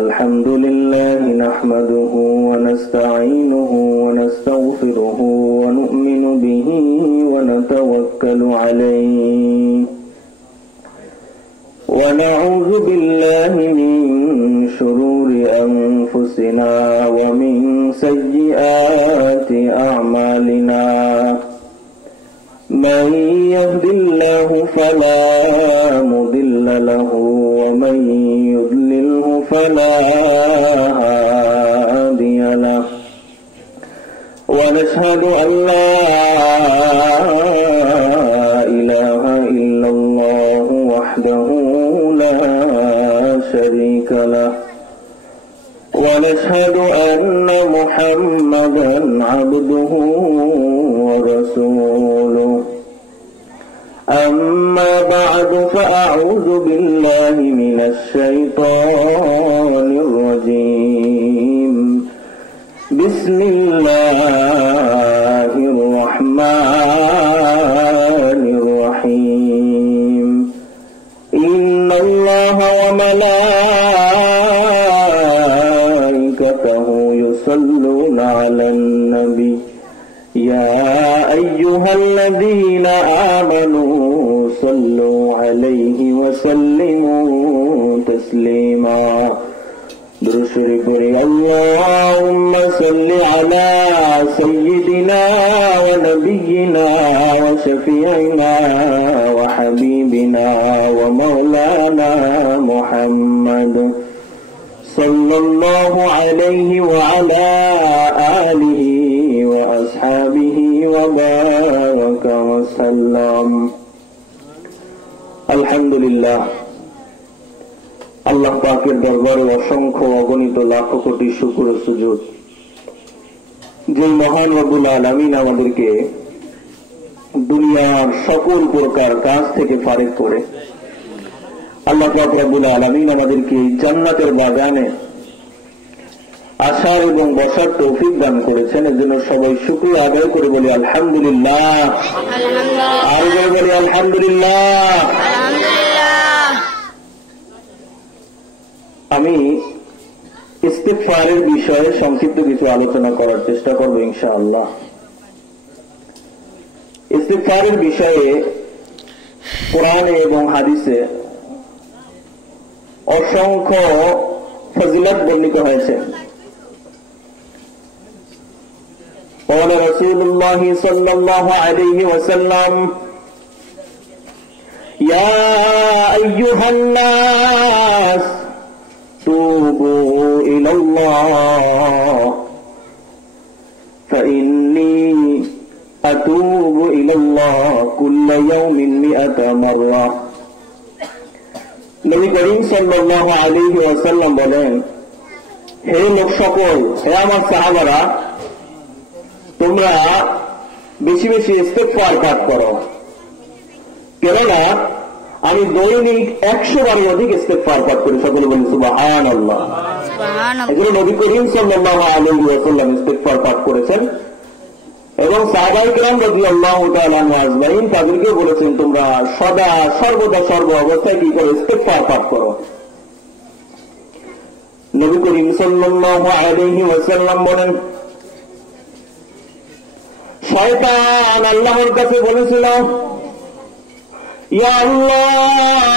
الحمد لله نحمده ونستعينه ونستغفره ونؤمن به ونتوكل عليه ونعوذ بالله من شرور أنفسنا ومن سيئات أعمالنا من يهد الله فلا مضل له ومن يضلله فلا هادي له ونشهد أن لا إله إلا الله وحده لا شريك له ونشهد أن محمدا عبده ورسوله أما بعد فأعوذ بالله من الشيطان الرجيم بسم الله الرحمن الرحيم إن الله وملائكته يصلون على النبي يا أيها الذين آمنوا صلوا عليه وسلموا تسليما برشري اللهم صل على سيدنا ونبينا وشفيعنا وحبيبنا ومولانا محمد صلى الله عليه وعلى آله وأصحابه وبارك وسلم الحمد لله আল্লাহ পাকের দরবারে অসংখ্য অগণিত লাখ কোটি শুকর ও সুজুদ যে মহান রব্বুল আলামিন আমাদেরকে দুনিয়ার সকল প্রকার কাজ থেকে ফারেক করে আল্লাহ পাক রব্বুল আলামিন আমাদেরকে জান্নাতের বাগানে আসার এবং বসার তৌফিক দান করেছেন। এর জন্য সবাই শুকরিয়া আদায় করে বলি আলহামদুলিল্লাহ, আর বলি আলহামদুলিল্লাহ। আমি ইস্তিগফারের বিষয়ে সংক্ষিপ্ত কিছু আলোচনা করার চেষ্টা করব ইনশাআল্লাহ। ইস্তিগফারের বিষয়ে কোরআনে এবং হাদিসে অসংখ্য ফজিলত বর্ণিত হয়েছে। قال رسول الله صلى الله عليه وسلم يا أيها الناس توبوا إلى الله فإني أتوب إلى الله كل يوم 100 مرة। নবী করিম সাল্লাল্লাহু আলাইহি ওয়াসাল্লাম বলেন, হে লোক সকল, হে আমার সাহাবারা, তোমরা বেশি বেশি ইস্তিগফার পাঠ করো, কেননা আমি দৈনিক 100 বারের অধিক ইস্তিগফার পাঠ করি। সকলে বলি সুবহানাল্লাহ। এজন্য নবী করিম সাল্লাল্লাহু আলাইহি ওয়াসাল্লাম ইস্তিগফার পাঠ করেছেন এবং সাহাবায়ে কেরাম রাদিয়াল্লাহু তাআলা আজমাইন তাদেরকে বলেছেন, তোমরা সদা সর্বদা সর্ব অবস্থায় কি করো? ইস্তিগফার পাঠ করো। নবী করিম সাল্লাল্লাহু আলাইহি ওয়াসাল্লাম বলেন, শয়তান আল্লাহর কাছে বলেছিল, ইয়া আল্লাহ,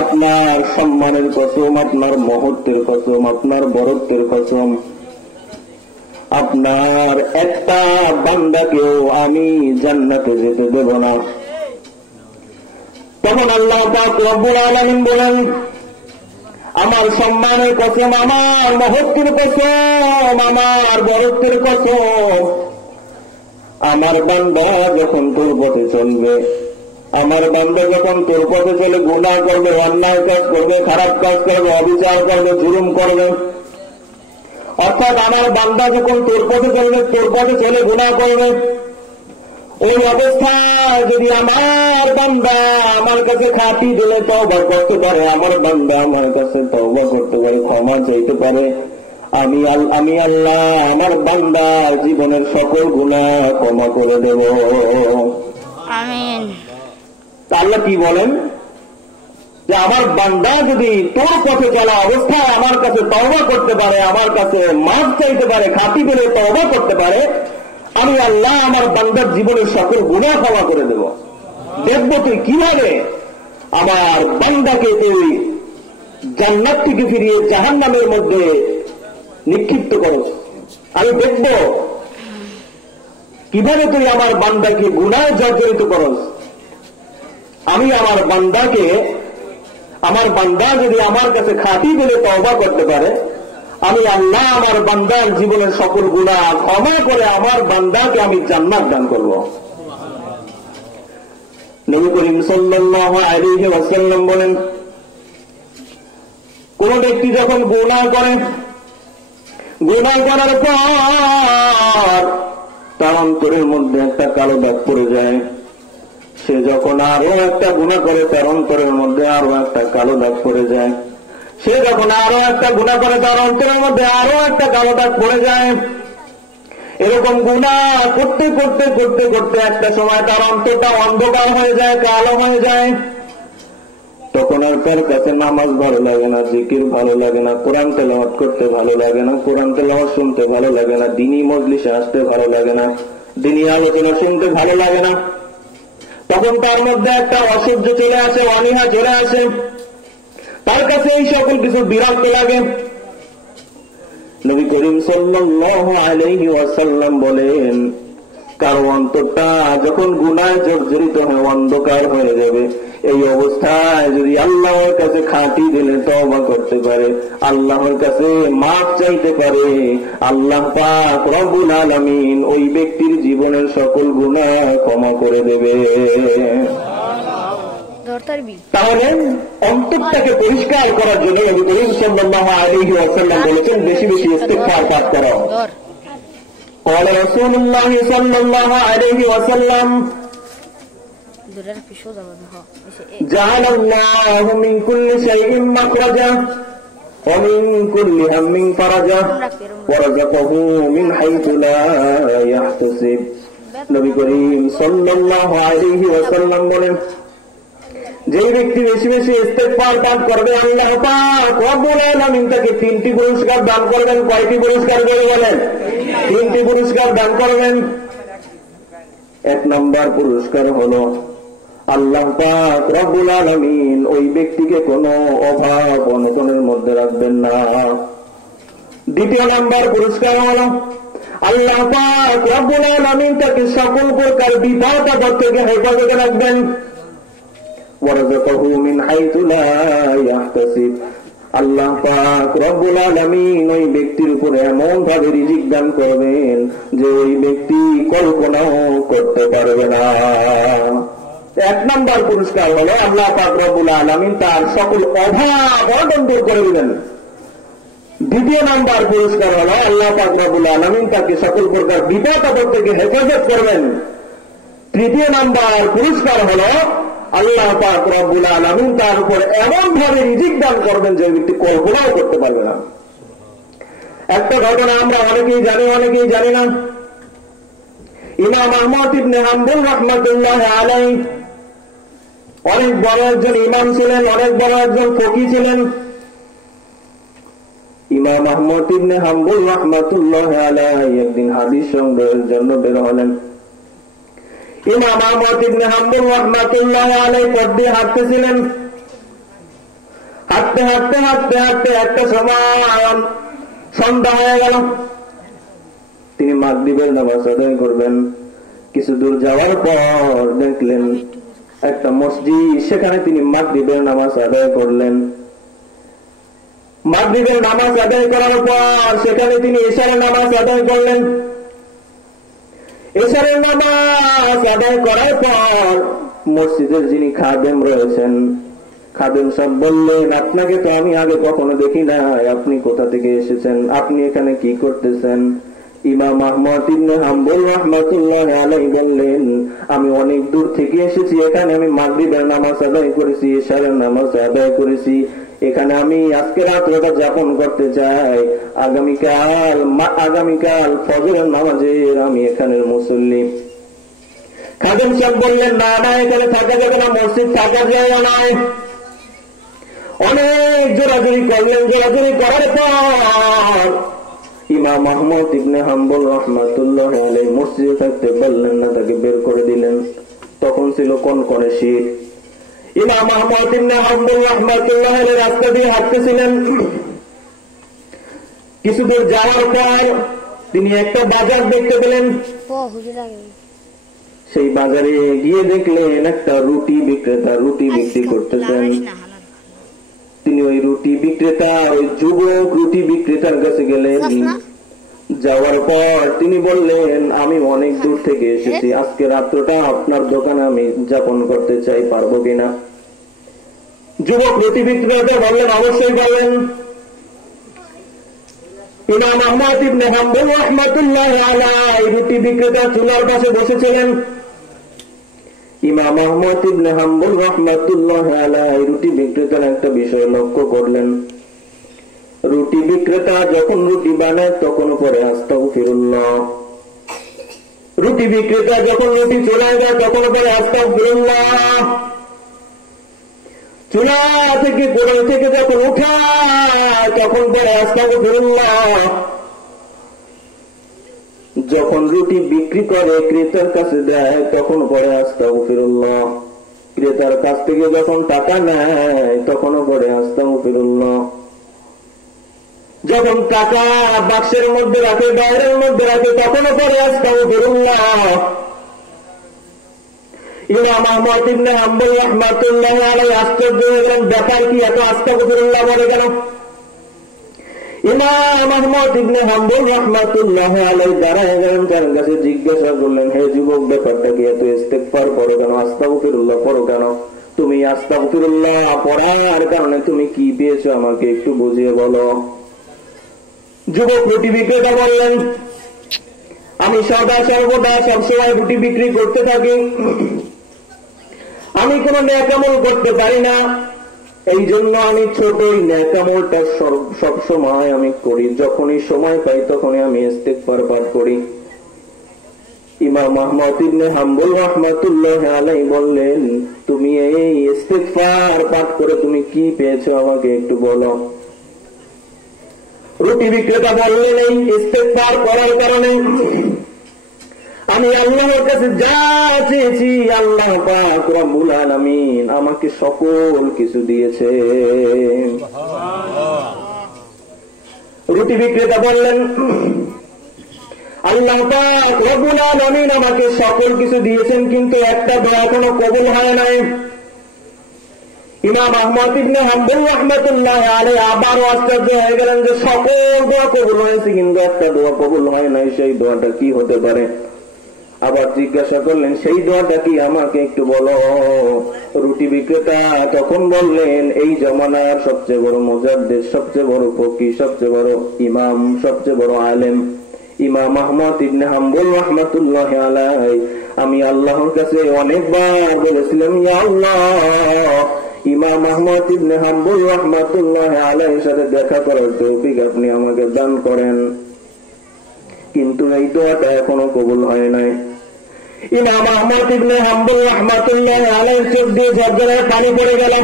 আপনার সম্মানের কসম, আপনার মহত্বের কসম, আপনার বরত্বের কসম, আপনার একটা বান্দাকেও আমি জান্নাতে যেতে দেব না। তখন আল্লাহ পাক রব্বুল আলামিন বলেন, আমার সম্মানের কসম, আমার মহত্বের কসম, আমার বরত্বের কসম, আমার বান্দা যখন তোর পথে চলবে, আমার বান্দা যখন তোর পথে চলে গুনাহ করবে, অন্যায় কাজ করবে, খারাপ কাজ করবে, অবিচার করবে, জুলুম করবে, অর্থাৎ আমার বান্দা যখন তোর পথে চলবে, তোর পথে চলে গুনাহ করবে, ওই অবস্থায় যদি আমার বান্দা আমার কাছে খাঁটি দিলে তওবা করতে পারে, আমার বান্দা আমার কাছে তওবা করতে পারে, ক্ষমা চাইতে পারে, আমি আল্লাহ আমার বান্দা জীবনের সকল গুনাহ ক্ষমা করে দেব। আমিন। আল্লাহ কি বলেন? যে আমার বান্দা যদি তোর পথে চলা অবস্থায় আমার কাছে তওবা করতে পারে, আমার কাছে মাফ চাইতে পারে, খাঁটি বলে তওবা করতে পারে, আমি আল্লাহ আমার বান্দার জীবনের সকল গুনাহ ক্ষমা করে দেব। দেখবো তুই কিভাবে আমার বান্দাকে তুই জান্নাত থেকে ফিরিয়ে জাহান্নামের মধ্যে নিক্ষিপ্ত করো। আমি দেখব কিভাবে তুই আমার বান্দাকে গুনাহে জর্জরিত করস। আমি আমার বান্দা যদি আমার কাছে খাঁটি বলে তওবা করতে পারে, আমি আল্লাহ আমার বান্দার জীবনের সকল গুনাহ ক্ষমা করে আমার বান্দাকে আমি জান্নাত দান করব। নবী করিম সাল্লাল্লাহু আলাইহি ওয়াসাল্লাম বলেন, কোন ব্যক্তি যখন গুনাহ করে, গুনাহ করার পর তার অন্তরের মধ্যে একটা কালো দাগ পড়ে যায়, সে যখন আরো একটা গুনাহ করে তার অন্তরের মধ্যে আরো একটা কালো দাগ পড়ে যায়, সে যখন আরো একটা গুনাহ করে তার অন্তরের মধ্যে আরো একটা কালো দাগ পড়ে যায়, এরকম গুনাহ করতে করতে করতে করতে একটা সময় তার অন্তরটা অন্ধকার হয়ে যায়, কালো হয়ে যায়। তখন আর তার কাছে নামাজ ভালো লাগে না, জিকির ভালো লাগে না, কোরআন তেলাওয়াত করতে ভালো লাগে না, কোরআন তেলাওয়াত শুনতে ভালো লাগে না, দ্বীনি মজলিসে আসতে ভালো লাগে না, দ্বীনি আলোচনা শুনতে ভালো লাগে না। তখন তার মধ্যে একটা অসহ্য চলে আসে, অনীহা চলে আসে, তার কাছে এই সকল কিছু বিরক্ত লাগে। নবী করিম সাল্লাল্লাহু আলাইহি ওয়াসাল্লাম বলেন, কারো অন্তরটা যখন গুনাহে জর্জরিত হয়ে অন্ধকার হয়ে যাবে, এই অবস্থায় যদি আল্লাহর কাছে খাঁটি দিলে তওবা করতে পারে, আল্লাহর কাছে মাফ চাইতে পারে, আল্লাহ পাক রব্বুল আলামিন ওই ব্যক্তির জীবনের সকল গুনাহ ক্ষমা করে দেবে। তাহলে অন্তরটাকে পরিষ্কার করার জন্য নবী করিম সাল্লাল্লাহু আলাইহি ওয়াসাল্লাম বলেছেন বেশি বেশি ইস্তিগফার পাঠ করো। قال رسول الله صلى الله عليه وسلم جعل الله من كل شيء مخرجا ومن كل هم فرجا ورزقه من حيث لا يحتسب। নবী করিম সাল্লাল্লাহু আলাইহি ওয়াসাল্লাম বলেন, যে ব্যক্তি বেশি বেশি ইস্তিগফার পাঠ করবে, আল্লাহ পাক রব্বুল আলামিন তাকে 3টি পুরস্কার দান করবেন। কয়টি পুরস্কার বলে বলেন? 3টি পুরস্কার দান করবেন। 1 নম্বর পুরস্কার হলো আল্লাহ পাক রব্বুল আলামিন ওই ব্যক্তিকে কোনো অভাব অনটনের মধ্যে রাখবেন না। 2য় নম্বর পুরস্কার হলো আল্লাহ পাক রব্বুল আলামিন তাকে সকল প্রকার বিপদ আপদ থেকে হেফাজতে রাখবেন। ওয়ারযাকাহু মিন হাইতু লা ইয়াহতাসিব। আল্লাহ পাক রব্বুল আলামিন ওই ব্যক্তির উপরে এমন ভাবে রিজিক দান করবেন যে ওই ব্যক্তি কল্পনাও করতে পারবে না। 1 নম্বর পুরস্কার হলো আল্লাহ পাক রব্বুল আলামিন তার সকল অভাব অনটন দূর করে দিবেন। 2য় নম্বর পুরস্কার হলো আল্লাহ পাক রব্বুল আলামিন তাকে সকল প্রকার বিপদ আপদ থেকে হেফাজত করবেন। 3য় নম্বর পুরস্কার হলো আল্লাহ পাক রব্বুল আলামিন তার উপর এমন ভাবে রিজিক দান করবেন যে ব্যক্তি কল্পনাও করতে পারবে না। একটা ঘটনা আমরা অনেকেই জানি, অনেকেই জানি না। ইমাম আহমদ ইবনে হাম্বল রাহমাতুল্লাহি আলাইহি অনেক বড় একজন ইমাম ছিলেন, অনেক বড় একজন ফকি ছিলেন। ইমাম আহমদ ইবনে হাম্বল রাহমাতুল্লাহি আলাইহি একদিন হাদিস সংগ্রহের জন্য বের হলেন। ইমাম আহমদ ইবনে হাম্বল রাহমাতুল্লাহি আলাইহি পথ দিয়ে হাঁটতেছিলেন। হাঁটতে হাঁটতে হাঁটতে হাঁটতে একটা সময় সন্ধ্যা হয়ে গেল। তিনি মাগরিবের নামাজ আদায় করবেন। কিছু দূর যাওয়ার পর দেখলেন একটা মসজিদ, সেখানে তিনি মাগরিবের নামাজ আদায় করলেন। মাগরিবের নামাজ আদায় করার পর সেখানে তিনি ইশারের নামাজ আদায় করলেন। ইশারের নামাজ আদায় করার পর মসজিদের যিনি খাদেম রয়েছেন, খাদেম সাহেব বললেন, আপনাকে তো আমি আগে কখনো দেখি না, আপনি কোথা থেকে এসেছেন, আপনি এখানে কি করতেছেন? ইমাম আহমদ ইবনে হাম্বল রাহমাতুল্লাহি আলাইহি বললেন, আমি অনেক দূর থেকে এসেছি, এখানে আমি মাগরিবের নামাজ আদায় করেছি, ইশারের নামাজ আদায় করেছি, এখানে আমি আজকে রাতটা যাপন করতে চাই। আগামীকাল ফজরের নামাজের আমি এখানের মুসল্লি। খাদেম সাহেব বললেন, না না, এখানে থাকা যাবে না, মসজিদ থাকা যায় নয়। অনেক জোরাজুরি করলেন। জোরাজুরি করার পর ইমাম আহমদ ইবনে হাম্বল রাহমাতুল্লাহ আলাইহি মসজিদে থাকতে পারলেন না, তাকে বের করে দিলেন। তখন ছিল কনকনে শীত। ইমাম আহমদ ইবনে হাম্বল রাহমাতুল্লাহ আলাইহি রাস্তা দিয়ে হাঁটতেছিলেন। কিছু দূর যাওয়ার পর তিনি একটা বাজার দেখতে পেলেন। সেই বাজারে গিয়ে দেখলেন একটা রুটি বিক্রেতা রুটি বিক্রি করতেছেন। তিনি ওই রুটি বিক্রেতা, ওই যুবক রুটি বিক্রেতার কাছে গেলেন। যাওয়ার পর তিনি বললেন, আমি অনেক দূর থেকে এসেছি, আজকে রাত্রটা আপনার দোকানে আমি যাপন করতে চাই, পারবো কিনা? যুবক রুটি বিক্রেতা বললেন, অবশ্যই পারবেন। ইমাম আহমদ ইবনে হাম্বল রাহমাতুল্লাহ আলাইহি রুটি বিক্রেতা চুলার পাশে বসেছিলেন। ইমাম আহমদ ইবনে হাম্বল রাহমাতুল্লাহ আলাইহি রুটি বিক্রেতার একটা বিষয় লক্ষ্য করলেন। রুটি বিক্রেতা যখন রুটি বানায় তখন পরে আস্তাগফিরুল্লাহ, রুটি বিক্রেতা যখন রুটি চুলায় যায় তখন পরে আস্তাগফিরুল্লাহ, চুলা থেকে গোড়াই থেকে যখন উঠায় তখন পরে আস্তাগফিরুল্লাহ, যখন রুটি বিক্রি করে ক্রেতার কাছে দেয় তখন পরে আস্তাগফিরুল্লাহ, ক্রেতার কাছ থেকে যখন টাকা নেয় তখনও পরে আস্তাগফিরুল্লাহ, যখন টাকা বাক্সের মধ্যে রাখে ডায়ের মধ্যে রাখে তখনও পরে আস্তাগফিরুল্লাহ। ইমাম আহমদ ইবনে হাম্বল রাহমাতুল্লাহ আলাইহি আশ্চর্য হলেন, ব্যাপার কি, এত আস্তাগফিরুল্লাহ বলে কেন? ইমাম আহমদ ইবনে হাম্বল রাহমাতুল্লাহ আলাইহি দাঁড়ায় গেলেন, তার কাছে জিজ্ঞাসা করলেন, হে যুবক, ব্যাপারটা কি, এত ইস্তেগফার পড়ো কেন, আস্তাগফিরুল্লাহ পড়ো কেন? তুমি আস্তাগফিরুল্লাহ পড়ার কারণে তুমি কি পেয়েছো আমাকে একটু বুঝিয়ে বলো। যুবক রুটি বিক্রেতা বললেন, আমি সদা সর্বদা সবসময় রুটি বিক্রি করতে থাকি, আমি কোন ন্যাকামল করতে পারি না, এই জন্য আমি ছোটই ন্যাকামলটা সবসময় আমি করি, যখনই সময় পাই তখনই আমি ইস্তেগফার পাঠ করি। ইমাম আহমদ ইবনে হাম্বল রাহমাতুল্লাহ আলাইহি বললেন, তুমি এই ইস্তেগফার পাঠ করে তুমি কি পেয়েছো আমাকে একটু বলো। রুটি বিক্রেতা বললেন, এই ইস্তেগফার করার কারণে আমি আল্লাহর কাছে যা চেয়েছি আল্লাহ পাক রব্বুল আলামিন আমাকে সকল কিছু দিয়েছে। রুটি বিক্রেতা বললেন, আল্লাহ পাক রব্বুল আলামিন আমাকে সকল কিছু দিয়েছেন, কিন্তু একটা দোয়া এখনো কবুল হয় নাই। ইমাম আহমদ ইবনে হাম্বল রাহমাতুল্লাহ আলাইহি আবারও আশ্চর্য হয়ে গেলেন যে সকল দোয়া কবুল হয়েছে কিন্তু একটা দোয়া কবুল হয় নাই, সেই দোয়াটা কি হতে পারে? আবার জিজ্ঞাসা করলেন, সেই দোয়াটা কি আমাকে একটু বলো। রুটি বিক্রেতা তখন বললেন, এই জমানার সবচেয়ে বড় মুজাদ্দিদ, সবচেয়ে বড় ফকিহ, সবচেয়ে বড় ইমাম, সবচেয়ে বড় আলেম ইমাম আহমদ ইবনে হাম্বল রাহমাতুল্লাহ আলাইহি আমি আল্লাহর কাছে অনেকবার বলেছিলাম, ইয়া আল্লাহ, ইমাম আহমদ ইবনে হাম্বল রাহমাতুল্লাহ আলাইহির সাথে দেখা করার তৌফিক আপনি আমাকে দান করেন, কিন্তু এই দোয়াটা এখনো কবুল হয় নাই। ইমাম আহমদ ইবনে হাম্বল রাহমাতুল্লাহ আলাইহির চোখ দিয়ে ঝরঝরে পানি পড়ে গেল।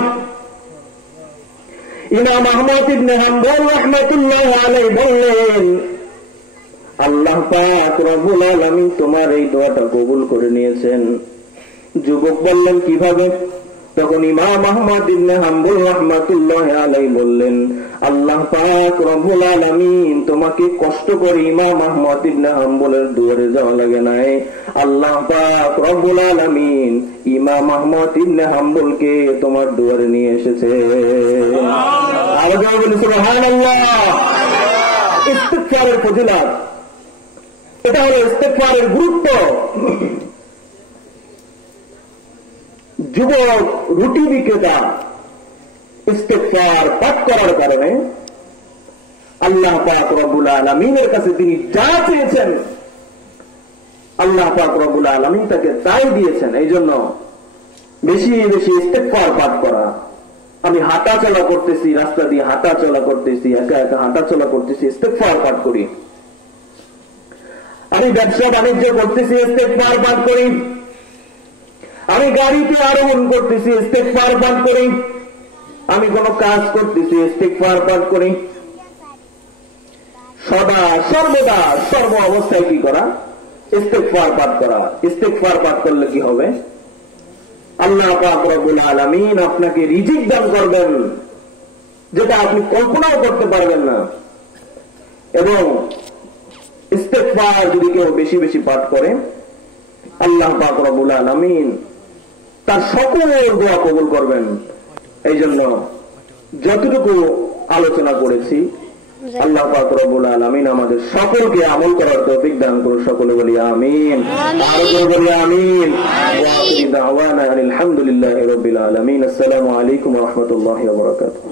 ইমাম আহমদ ইবনে হাম্বল রাহমাতুল্লাহ আলাইহি বললেন, আল্লাহ পাক রব্বুল আলামিন তোমার এই দোয়াটা কবুল করে নিয়েছেন। যুবক বললেন, কিভাবে? তখন ইমাম আহমদ ইবনে হাম্বল রাহমাতুল্লাহ আলাইহি বললেন, আল্লাহ পাক রব্বুল আলামিন তোমাকে কষ্ট করে ইমাম আহমদ ইবনে হাম্বলের দুয়ারে যাওয়া লাগে নাই, আল্লাহ পাক রব্বুল আলামিন ইমাম আহমদ ইবনে হাম্বলকে তোমার দুয়ারে নিয়ে এসেছে। আর বলেন সুবহানাল্লাহ। ইস্তিগফারের ফজিলত, এটা হলো ইস্তিগফারের গুরুত্ব। যুবক রুটি বিক্রেতা ইস্তিগফার পাঠ করার কারণে আল্লাহ পাক রব্বুল আলামিনের কাছে তিনি যা চেয়েছেন আল্লাহ পাক রব্বুল আলামিন তাকে তাই দিয়েছেন। এই জন্য বেশি বেশি ইস্তিগফার পাঠ করা। আমি হাঁটা চলা করতেছি, রাস্তা দিয়ে হাঁটা চলা করতেছি, একা একা হাঁটা চলা করতেছি, ইস্তিগফার পাঠ করি। আমি ব্যবসা বাণিজ্য করতেছি, ইস্তিগফার পাঠ করি। আমি গাড়িতে আরোহণ করতেছি, ইস্তিগফার পাঠ করি। আমি কোনো কাজ করতেছি, ইস্তিগফার পাঠ করি। সদা সর্বদা সর্ব অবস্থায় কি করা? ইস্তিগফার পাঠ করা। ইস্তিগফার পাঠ করলে কি হবে? আল্লাহ পাক রব্বুল আলামিন আপনাকে রিজিক দান করবেন, যেটা আপনি কল্পনাও করতে পারবেন না। এবং ইস্তিগফার যদি কেউ বেশি বেশি পাঠ করে, আল্লাহ পাক রব্বুল আলামিন তার সকল দোয়া কবুল করবেন। এই জন্য যতটুকু আলোচনা করেছি, আল্লাহ পাক রব্বুল আলামিন আমাদের সকলকে আমল করার তৌফিক দান করুন। সকলে বলি আমিন, আরো বলি আমিন। ওয়া আখিরু দাওয়ানা আলহামদুলিল্লাহি রাব্বিল আলামিন। আসসালামু আলাইকুম ওয়া রাহমাতুল্লাহি ওয়া বারাকাতুহু।